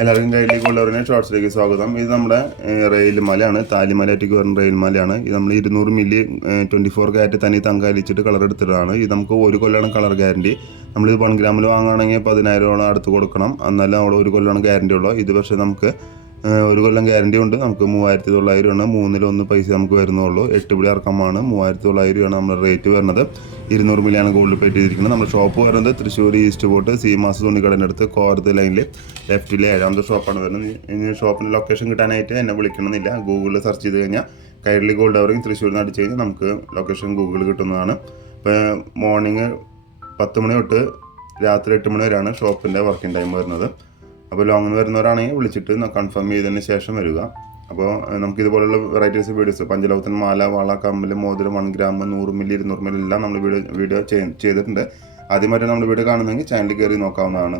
എല്ലാവർക്കും കയ്യിലേക്ക് ഉള്ളവരുടെ ഷോർട്സിലേക്ക് സ്വാഗതം. ഇത് നമ്മുടെ റെയിൽമലയാണ്, താലിമലയായിട്ട് വരുന്ന റെയിൽമലയാണ്. ഇത് നമ്മൾ 200 മില്ലി 24 കാരറ്റ് തനി തങ്കാലിച്ചിട്ട് കളർ എടുത്തിട്ടാണ്. ഇത് നമുക്ക് 1 കൊല്ലമാണ് കളർ ഗ്യാരണ്ടി. നമ്മളിത് 1 ഗ്രാമിൽ വാങ്ങുകയാണെങ്കിൽ 10,000 അടുത്ത് കൊടുക്കണം, എന്നാലും അവിടെ 1 കൊല്ലമാണ് ഗ്യാരണ്ടി ഉള്ളൂ. ഇത് പക്ഷേ നമുക്ക് 1 കൊല്ലം ഗ്യാരണ്ടി ഉണ്ട്. നമുക്ക് 3,900 ആണ്, 1 പൈസ നമുക്ക് വരുന്നുള്ളൂ. 8 പിടി ഇറക്കമാണ്. 3,900 ആണ് നമ്മുടെ റേറ്റ് വരുന്നത്. 200 മില്ലിയാണ് ഗോൾഡ് പ്ലേറ്റ് ചെയ്തിരിക്കുന്നത്. നമ്മുടെ ഷോപ്പ് വരുന്നത് തൃശ്ശൂർ ഈസ്റ്റ് പോർട്ട് സീമാസ് തുണിക്കടൻ്റെ അടുത്ത് കോർത്ത് ലൈനിൽ ലെഫ്റ്റിലെ 7ാമത്തെ ഷോപ്പാണ് വരുന്നത്. ഇനി ഷോപ്പിൻ്റെ ലൊക്കേഷൻ കിട്ടാനായിട്ട് എന്നെ വിളിക്കണമെന്നില്ല. ഗൂഗിളിൽ സെർച്ച് ചെയ്ത് കഴിഞ്ഞാൽ കൈരളി ഗോൾഡ് അവറിങ് തൃശ്ശൂരിൽ നിന്ന് അടിച്ച് കഴിഞ്ഞാൽ നമുക്ക് ലൊക്കേഷൻ ഗൂഗിളിൽ കിട്ടുന്നതാണ്. ഇപ്പോൾ മോർണിംഗ് 10 മണി തൊട്ട് രാത്രി 8 മണി വരെയാണ് ഷോപ്പിൻ്റെ വർക്കിംഗ് ടൈം വരുന്നത്. അപ്പോൾ ലോങ്ങിൽ വരുന്നവരാണെങ്കിൽ വിളിച്ചിട്ട് കൺഫേം ചെയ്തതിന് ശേഷം വരിക. അപ്പോൾ നമുക്ക് ഇതുപോലുള്ള വെറൈറ്റീസ് വീഡിയോസ്, പഞ്ചലോകത്തിന് മാല, വള, കമ്മൽ, മോതിരം, 1 ഗ്രാം, 100 മില്ലി, 200 മില്ലി എല്ലാം നമ്മൾ വീഡിയോ ചെയ്തിട്ടുണ്ട്. ആദ്യമായിട്ട് നമ്മുടെ വീഡിയോ കാണുന്നെങ്കിൽ ചാനലിൽ കയറി നോക്കാവുന്നതാണ്.